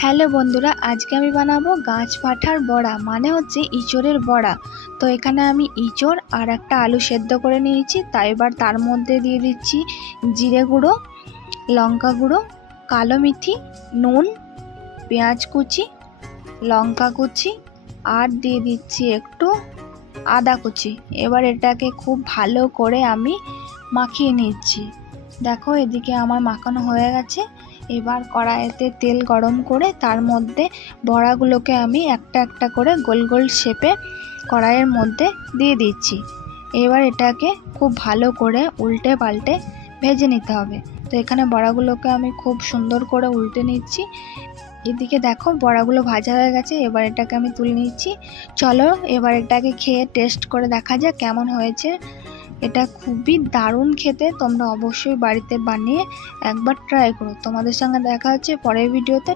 Hello বন্ধুরা, আজকে আমি বানাবো গাছ পাঠার বড়া, মানে হচ্ছে ইঁচড়ের বড়া। তো এখানে আমি ইঁচড় আর একটা আলু সেদ্ধ করে নিয়েছি। তাই এবার তার মধ্যে দিয়ে দিচ্ছি জিরে গুঁড়ো, লঙ্কা গুঁড়ো, কালো মেথি, নুন, পেঁয়াজ কুচি, লঙ্কা কুচি আর দিয়ে দিচ্ছি একটু আদা কুচি। এবার এটাকে খুব ভালো করে আমি মাখিয়ে নিচ্ছি। দেখো এদিকে আমার মাখানো হয়ে গেছে। এবার কড়াইতে তেল গরম করে তার মধ্যে বড়াগুলোকে আমি একটা একটা করে গোল গোল শেপে কড়াইয়ের মধ্যে দিয়ে দিচ্ছি। এবার এটাকে খুব ভালো করে উল্টে পাল্টে ভেজে নিতে হবে। তো এখানে বড়াগুলোকে আমি খুব সুন্দর করে উল্টে নিচ্ছি। এদিকে দেখো বড়াগুলো ভাজা হয়ে গেছে। এবার এটাকে আমি তুলে নিচ্ছি। চলো এবার এটাকে খেয়ে টেস্ট করে দেখা যাক কেমন হয়েছে। এটা খুবই দারুণ খেতে, তোমরা অবশ্যই বাড়িতে বানিয়ে একবার ট্রাই করো। তোমাদের সঙ্গে দেখা হচ্ছে পরের ভিডিওতে।